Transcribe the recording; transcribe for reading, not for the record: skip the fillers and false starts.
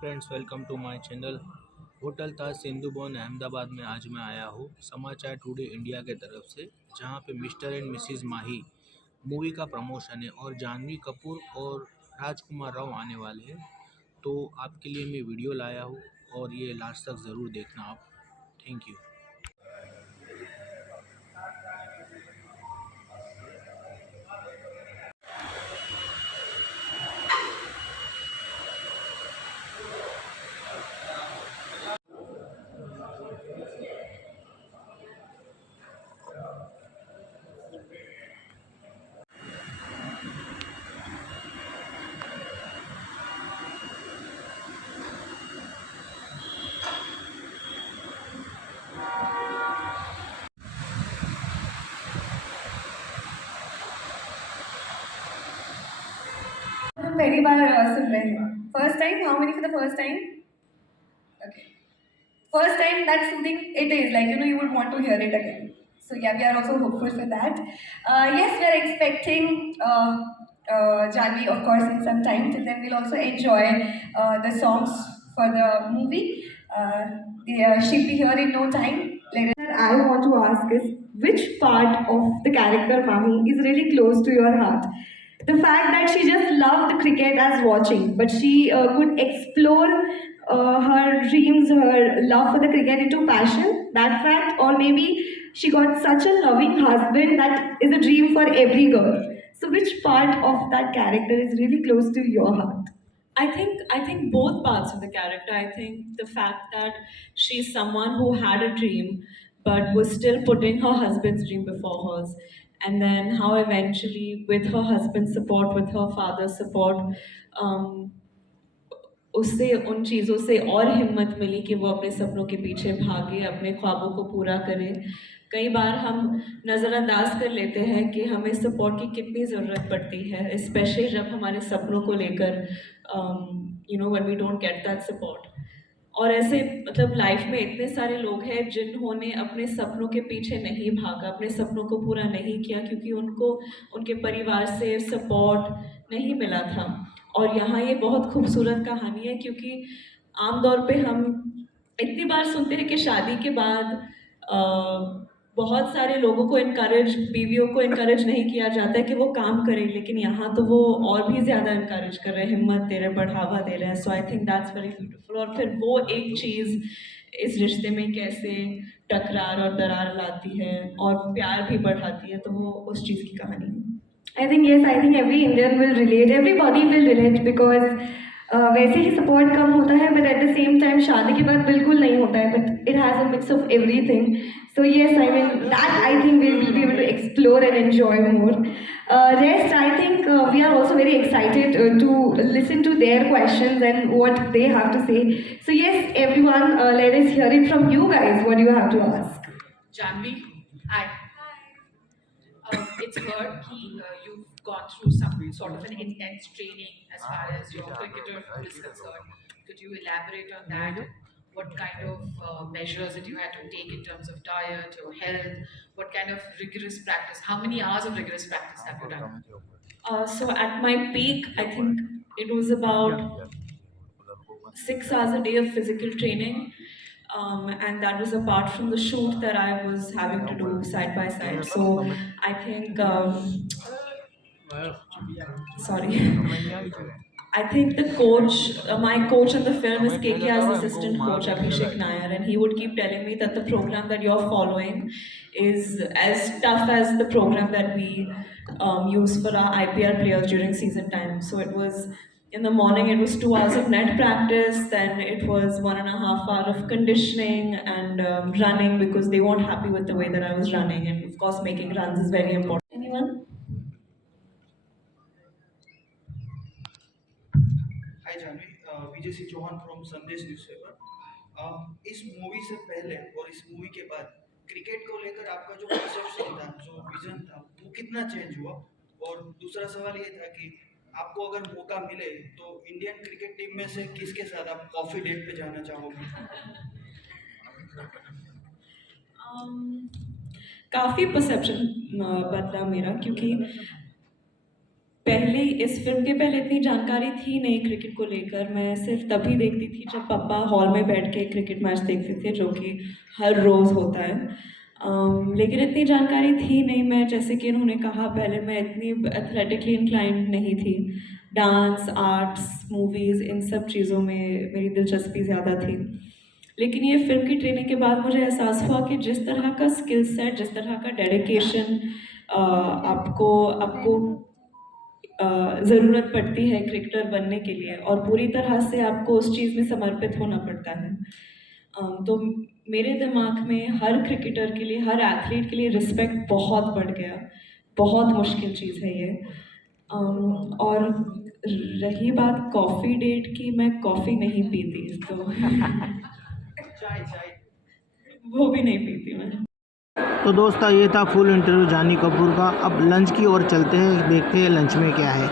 Friends, welcome to my channel. Hotel Taj Sindhu Ahmedabad में आज मैं आया हूँ समाचार टुडे इंडिया के तरफ से, जहाँ पे मिस्टर एंड मिसिज माही मूवी का प्रमोशन है और जानवी कपूर और राजकुमार राव आने वाले हैं। तो आपके लिए मैं वीडियो लाया हूँ और ये लास्ट तक ज़रूर देखना आप। Thank you. पहली बार सुन रहे हैं। First time, how many for the first time? Okay. First time, that's soothing. It is like you would want to hear it again. So yeah, we are also hopeful for that. Yes, we are expecting Janvi, of course, in some time. Till then, we'll also enjoy the songs for the movie. She'll be here in no time. I want to ask is which part of the character Mahi is really close to your heart? The fact that she just loved cricket as watching, but she could explore her dreams, her love for the cricket into passion, that fact, or maybe she got such a loving husband that is a dream for every girl. So, which part of that character is really close to your heart? I think both parts of the character. I think the fact that she's someone who had a dream but was still putting her husband's dream before hers. And then how eventually, with her husband's support, with her father's support, um, उससे उन चीज़ों से और हिम्मत मिली कि वो अपने सपनों के पीछे भागे, अपने ख्वाबों को पूरा करे। कई बार हम नज़रअंदाज कर लेते हैं कि हमें सपोर्ट की कितनी ज़रूरत पड़ती है, स्पेशली जब हमारे सपनों को लेकर when we don't get that support. और ऐसे मतलब लाइफ में इतने सारे लोग हैं जिन्होंने अपने सपनों के पीछे नहीं भागा, अपने सपनों को पूरा नहीं किया क्योंकि उनको उनके परिवार से सपोर्ट नहीं मिला था। और यहाँ ये बहुत खूबसूरत कहानी है क्योंकि आमतौर पे हम इतनी बार सुनते हैं कि शादी के बाद बहुत सारे लोगों को इनकरेज, बीवियों को इनकरेज नहीं किया जाता है कि वो काम करें, लेकिन यहाँ तो वो और भी ज़्यादा इनकरेज कर रहे हैं, हिम्मत दे रहे हैं, बढ़ावा दे रहे हैं। So I think that's very beautiful. और फिर वो एक चीज़ इस रिश्ते में कैसे टकरार और दरार लाती है और प्यार भी बढ़ाती है, तो वो उस चीज़ की कहानी है। I think yes, I think every Indian will relate, everybody will relate because वैसे ही सपोर्ट कम होता है but at the same time शादी के बाद बिल्कुल नहीं होता है but it has a mix of everything so yes I mean that I think we will be able to explore and enjoy more rest I think we are also very excited to listen to their questions and what they have to say so yes everyone let us hear it from you guys what do you have to ask. Janvi, hi. It's heard that you've gone through some sort of an intense training as far as your cricketer is concerned. Could you elaborate on that? What kind of measures that you had to take in terms of diet, your health? What kind of rigorous practice? How many hours of rigorous practice have you done? So at my peak, I think it was about 6 hours a day of physical training. And that was apart from the shoot that I was having to do side by side. So I think, sorry, I think the coach, my coach in the film is KKR's assistant coach Abhishek Nair, and he would keep telling me that the program that you're following is as tough as the program that we use for our IPL players during season time. So it was in the morning, it was 2 hours of net practice, then it was 1.5 hours of conditioning and running because they weren't happy with the way that I was running, and of course, making runs is very important. Anyone? Hi Janhvi, Vijay Singh Chauhan from Sandesh newspaper. इस movie से पहले और इस मूवी के बाद क्रिकेट को लेकर आपका जो परसेप्शन था, जो विजन था, वो कितना चेंज हुआ? और दूसरा सवाल ये था कि आपको अगर मौका मिले तो इंडियन क्रिकेट टीम में से किसके साथ आप कॉफ़ी डेट पे जाना चाहोगे? काफ़ी परसेप्शन बदला मेरा क्योंकि पहले इस फिल्म के पहले इतनी जानकारी थी नहीं क्रिकेट को लेकर। मैं सिर्फ तभी देखती थी जब पापा हॉल में बैठ के क्रिकेट मैच देखते थे, जो कि हर रोज़ होता है। लेकिन इतनी जानकारी थी नहीं। मैं, जैसे कि इन्होंने कहा पहले, मैं इतनी एथलेटिकली इंक्लाइंड नहीं थी। डांस, आर्ट्स, मूवीज़, इन सब चीज़ों में मेरी दिलचस्पी ज़्यादा थी। लेकिन ये फिल्म की ट्रेनिंग के बाद मुझे एहसास हुआ कि जिस तरह का स्किल सेट, जिस तरह का डेडिकेशन आपको ज़रूरत पड़ती है क्रिकेटर बनने के लिए, और पूरी तरह से आपको उस चीज़ में समर्पित होना पड़ता है। तो मेरे दिमाग में हर क्रिकेटर के लिए, हर एथलीट के लिए रिस्पेक्ट बहुत बढ़ गया। बहुत मुश्किल चीज़ है ये। और रही बात कॉफ़ी डेट की, मैं कॉफ़ी नहीं पीती, तो चाय चाय वो भी नहीं पीती मैं। तो दोस्तों ये था फुल इंटरव्यू जानी कपूर का। अब लंच की ओर चलते हैं, देखते हैं लंच में क्या है।